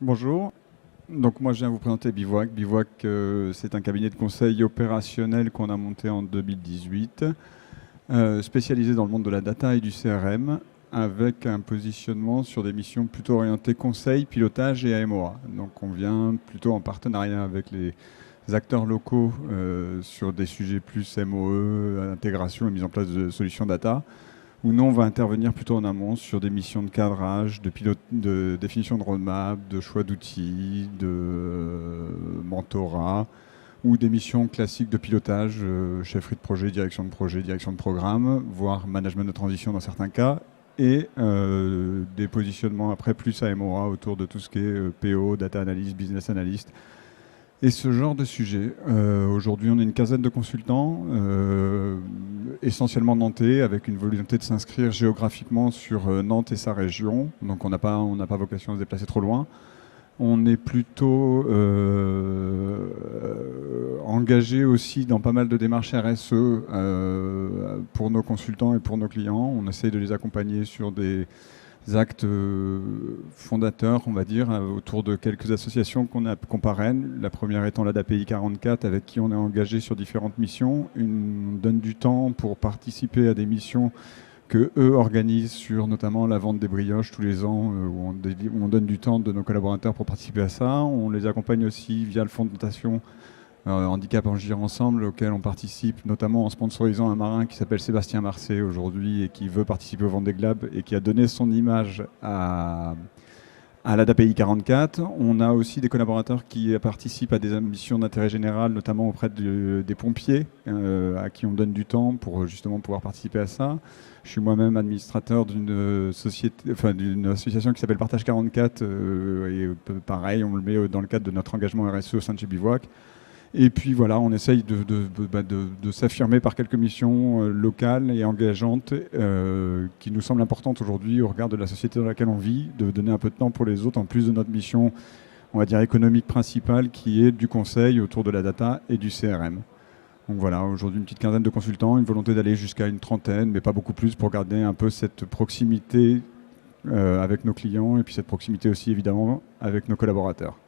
Bonjour. Donc moi je viens vous présenter Bivouac. Bivouac, c'est un cabinet de conseil opérationnel qu'on a monté en 2018, spécialisé dans le monde de la data et du CRM, avec un positionnement sur des missions plutôt orientées conseil, pilotage et AMOA. Donc on vient plutôt en partenariat avec les acteurs locaux sur des sujets plus MOE, intégration et mise en place de solutions data, où nous, on va intervenir plutôt en amont sur des missions de cadrage, de définition de roadmap, de choix d'outils, de mentorat, ou des missions classiques de pilotage, chefferie de projet, direction de programme, voire management de transition dans certains cas, et des positionnements après plus AMOA autour de tout ce qui est PO, data analyst, business analyst, et ce genre de sujet. Aujourd'hui, on est une quinzaine de consultants, essentiellement nantais, avec une volonté de s'inscrire géographiquement sur Nantes et sa région. Donc on n'a pas vocation à se déplacer trop loin. On est plutôt engagé aussi dans pas mal de démarches RSE pour nos consultants et pour nos clients. On essaye de les accompagner sur des actes fondateurs, on va dire, autour de quelques associations qu'on parraine. La première étant l'ADAPI 44, avec qui on est engagé sur différentes missions. On donne du temps pour participer à des missions que eux organisent sur notamment la vente des brioches tous les ans, où on donne du temps de nos collaborateurs pour participer à ça. On les accompagne aussi via le fonds de dotation Handicap Agir Ensemble, auquel on participe notamment en sponsorisant un marin qui s'appelle Sébastien Marcet aujourd'hui et qui veut participer au Vendée Globe et qui a donné son image à l'ADAPI 44. On a aussi des collaborateurs qui participent à des missions d'intérêt général, notamment auprès des pompiers, à qui on donne du temps pour justement pouvoir participer à ça. Je suis moi-même administrateur d'une association qui s'appelle Partage 44, et pareil, on le met dans le cadre de notre engagement RSE au sein de chez Bivouac. Et puis voilà, on essaye de s'affirmer par quelques missions locales et engageantes qui nous semblent importantes aujourd'hui au regard de la société dans laquelle on vit, de donner un peu de temps pour les autres en plus de notre mission, on va dire, économique principale qui est du conseil autour de la data et du CRM. Donc voilà, aujourd'hui une petite quinzaine de consultants, une volonté d'aller jusqu'à une trentaine, mais pas beaucoup plus pour garder un peu cette proximité avec nos clients et puis cette proximité aussi évidemment avec nos collaborateurs.